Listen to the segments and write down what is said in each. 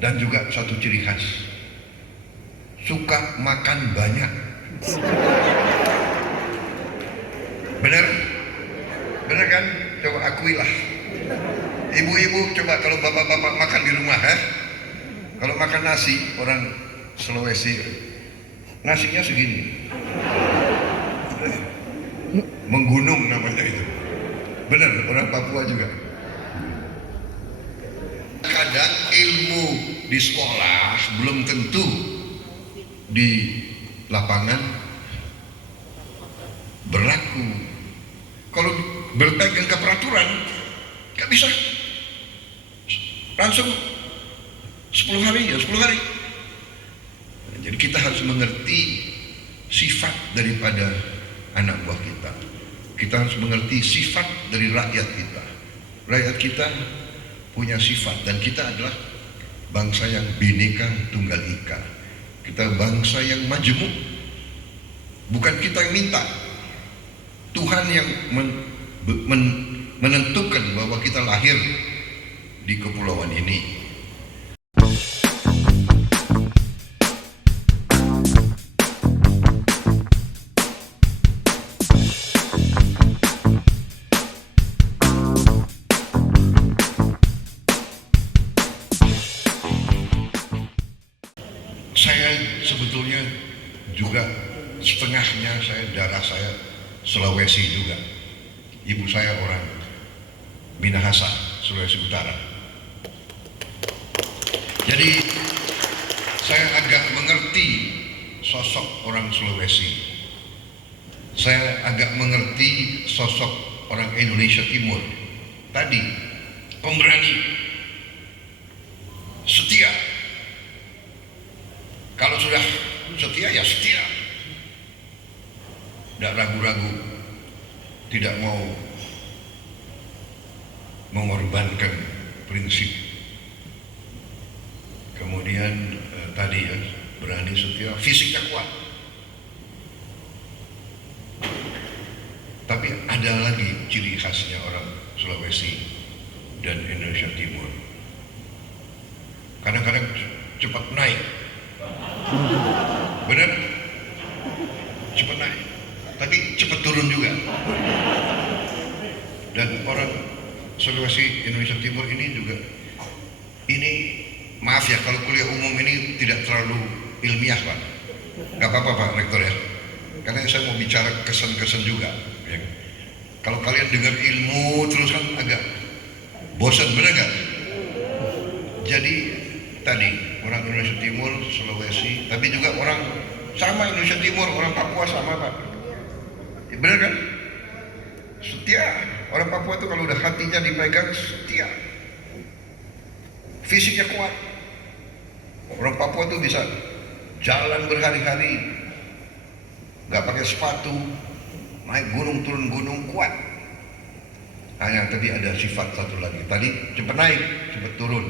Dan juga satu ciri khas, suka makan banyak. Bener? Bener kan? Coba akuilah. Ibu-ibu coba kalau bapak-bapak makan di rumah kalau makan nasi, orang Sulawesi nasinya segini, menggunung namanya itu. Bener, orang Papua juga. Kadang ilmu di sekolah belum tentu di lapangan berlaku. Kalau berpegang ke peraturan nggak bisa langsung 10 hari ya 10 hari. Jadi kita harus mengerti sifat daripada anak buah kita. Kita harus mengerti sifat dari rakyat kita. Rakyat kita punya sifat, dan kita adalah bangsa yang Bhinneka Tunggal Ika. Kita bangsa yang majemuk. Bukan kita yang minta, Tuhan yang menentukan bahwa kita lahir di kepulauan ini. Saya sebetulnya juga setengahnya darah saya Sulawesi juga. Ibu saya orang Minahasa, Sulawesi Utara. Jadi saya agak mengerti sosok orang Sulawesi. Saya agak mengerti sosok orang Indonesia Timur. Tadi pemberani, setia. Kalau sudah setia ya setia, tidak ragu-ragu, tidak mau mengorbankan prinsip. Kemudian tadi ya, berani, setia, fisiknya kuat. Tapi ada lagi ciri khasnya orang Sulawesi dan Indonesia Timur. Kadang-kadang cepat naik. Benar? Cepat naik, tapi cepat turun juga. Dan orang Sulawesi Indonesia Timur ini juga, ini maaf ya kalau kuliah umum ini tidak terlalu ilmiah Pak. Gak apa-apa Pak Rektor ya, karena saya mau bicara kesan-kesan juga ya. Kalau kalian dengar ilmu terus kan agak bosan, benar gak? Jadi tadi orang Indonesia Timur, Sulawesi, tapi juga orang sama Indonesia Timur, orang Papua sama Pak. Ya, benar kan? Setia. Orang Papua itu kalau udah hatinya dipegang setia. Fisiknya kuat. Orang Papua itu bisa jalan berhari-hari, nggak pakai sepatu, naik gunung turun gunung, kuat. Hanya tadi ada sifat satu lagi. Tadi cepat naik, cepat turun.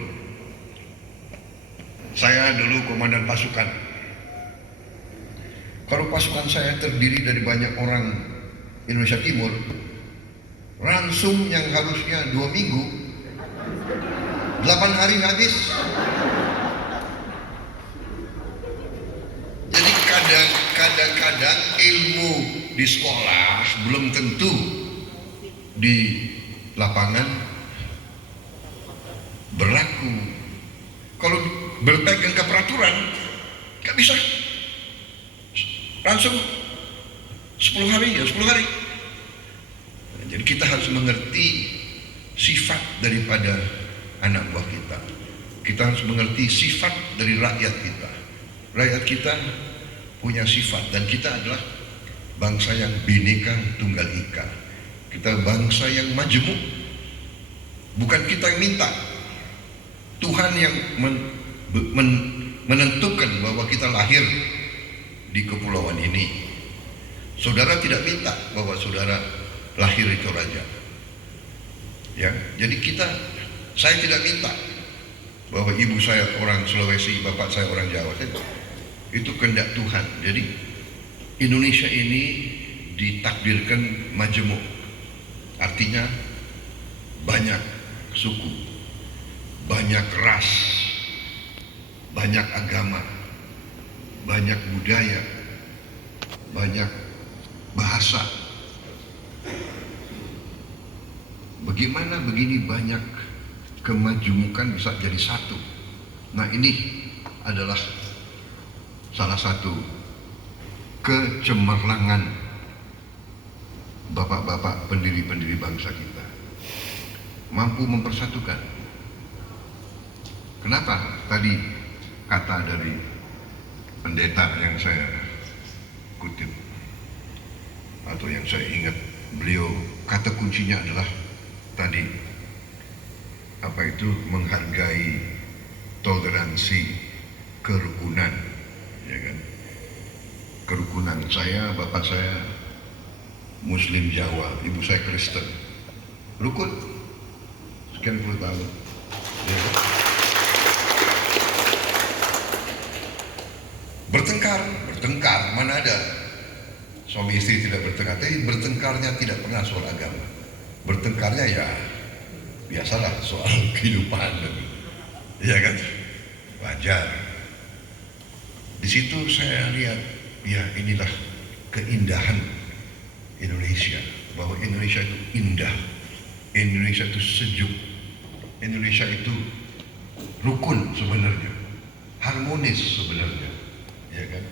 Saya dulu komandan pasukan. Kalau pasukan saya terdiri dari banyak orang Indonesia Timur, ransum yang harusnya 2 minggu, 8 hari habis. Jadi kadang-kadang ilmu di sekolah belum tentu di lapangan berlaku. Kalau berpegang ke peraturan nggak bisa langsung 10 hari ya 10 hari. Jadi kita harus mengerti sifat daripada anak buah kita. Kita harus mengerti sifat dari rakyat kita. Rakyat kita punya sifat, dan kita adalah bangsa yang Bhinneka Tunggal Ika. Kita bangsa yang majemuk. Bukan kita yang minta, Tuhan yang menentukan bahwa kita lahir di kepulauan ini. Saudara tidak minta bahwa saudara lahir di Toraja. Ya, jadi saya tidak minta bahwa ibu saya orang Sulawesi, bapak saya orang Jawa. Itu kehendak Tuhan. Jadi Indonesia ini ditakdirkan majemuk. Artinya banyak suku, banyak ras, banyak agama, banyak budaya, banyak bahasa. Bagaimana begini banyak kemajumukan bisa jadi satu? Nah, ini adalah salah satu kecemerlangan bapak-bapak pendiri-pendiri bangsa kita, mampu mempersatukan. Kenapa tadi kata dari pendeta yang saya kutip atau yang saya ingat, beliau kata kuncinya adalah tadi apa itu, menghargai toleransi kerukunan, ya kan? Kerukunan. Saya, bapak saya Muslim Jawa, ibu saya Kristen, rukun sekian puluh tahun, ya kan? Bertengkar, mana ada suami istri tidak bertengkar, tapi bertengkarnya tidak pernah soal agama. Bertengkarnya ya biasalah soal kehidupan, ya kan, wajar. Di situ saya lihat, ya inilah keindahan Indonesia, bahwa Indonesia itu indah, Indonesia itu sejuk, Indonesia itu rukun sebenarnya, harmonis sebenarnya, ya kan.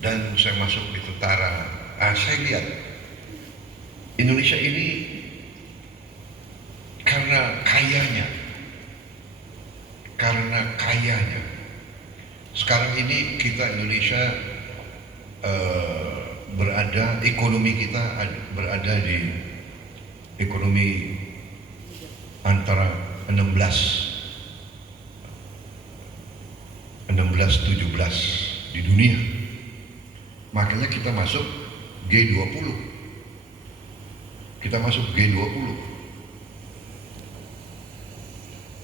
Dan saya masuk di tentara, saya lihat Indonesia ini karena kayanya. Sekarang ini kita Indonesia ekonomi kita berada di ekonomi antara 16-17 di dunia. Makanya kita masuk G20. Kita masuk G20.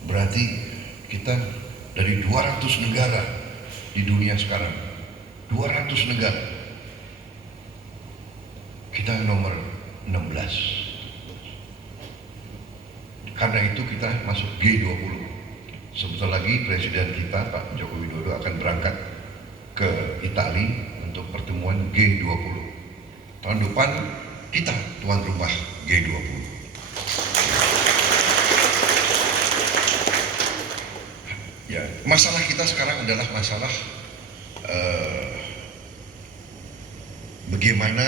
Berarti kita dari 200 negara di dunia sekarang, 200 negara, kita nomor 16. Karena itu kita masuk G20. Sebentar lagi Presiden kita Pak Joko Widodo akan berangkat ke Italia untuk pertemuan G20. Tahun depan kita tuan rumah G20. Ya, masalah kita sekarang adalah masalah bagaimana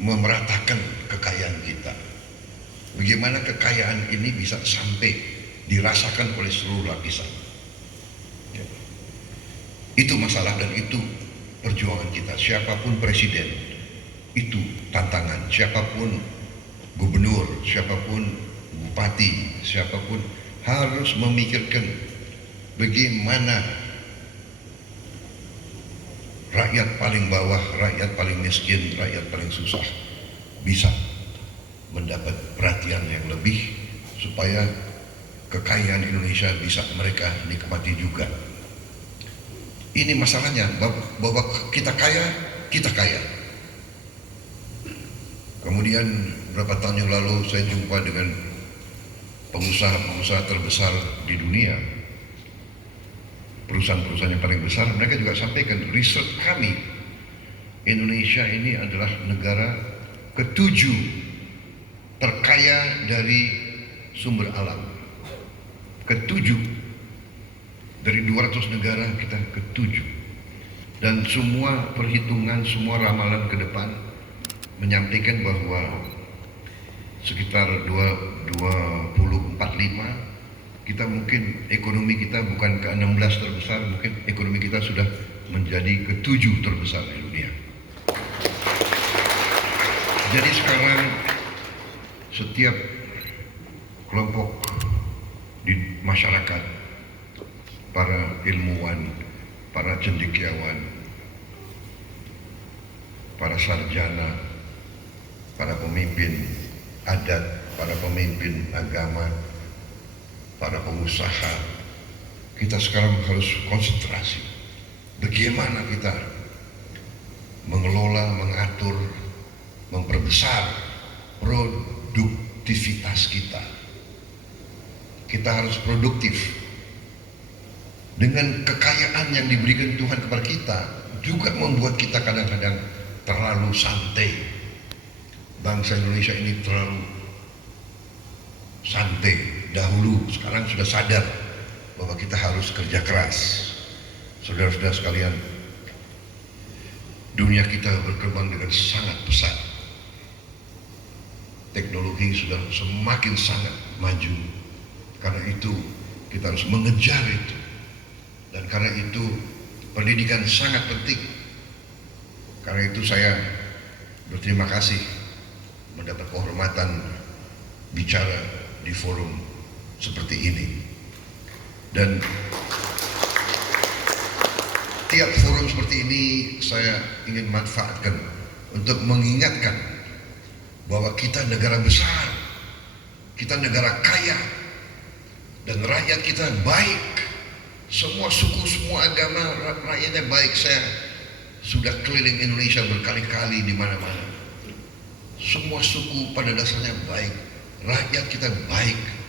memeratakan kekayaan kita. Bagaimana kekayaan ini bisa sampai dirasakan oleh seluruh lapisan. Ya. Itu masalah dan itu perjuangan kita. Siapapun presiden, itu tantangan. Siapapun gubernur, siapapun bupati, siapapun harus memikirkan bagaimana rakyat paling bawah, rakyat paling miskin, rakyat paling susah bisa mendapat perhatian yang lebih, supaya kekayaan Indonesia bisa mereka nikmati juga. Ini masalahnya, bahwa kita kaya. Kemudian beberapa tahun yang lalu saya jumpa dengan pengusaha terbesar di dunia, perusahaan-perusahaan yang paling besar. Mereka juga sampaikan, riset kami, Indonesia ini adalah negara ke-7 terkaya dari sumber alam. Ke-7 dari 200 negara, kita ke-7. Dan semua perhitungan, semua ramalan ke depan menyampaikan bahwa sekitar 2045 kita mungkin ekonomi kita bukan ke-16 terbesar, mungkin ekonomi kita sudah menjadi ke-7 terbesar di dunia. Jadi sekarang setiap kelompok di masyarakat, para ilmuwan, para cendekiawan, para sarjana, para pemimpin adat, para pemimpin agama, para pengusaha, kita sekarang harus konsentrasi bagaimana kita mengelola, mengatur, memperbesar produktivitas kita. kita harus produktif. Dengan kekayaan yang diberikan Tuhan kepada kita juga membuat kita kadang-kadang terlalu santai. Bangsa Indonesia ini terlalu santai dahulu, sekarang sudah sadar bahwa kita harus kerja keras. Saudara-saudara sekalian, dunia kita berkembang dengan sangat pesat. Teknologi sudah semakin sangat maju. Karena itu kita harus mengejar itu. Dan karena itu pendidikan sangat penting. Karena itu saya berterima kasih mendapat kehormatan bicara di forum seperti ini. Dan tiap forum seperti ini saya ingin manfaatkan untuk mengingatkan bahwa kita negara besar, kita negara kaya, dan rakyat kita baik. Semua suku, semua agama, rakyatnya baik. Saya sudah keliling Indonesia berkali-kali di mana-mana. Semua suku pada dasarnya baik, rakyat kita baik.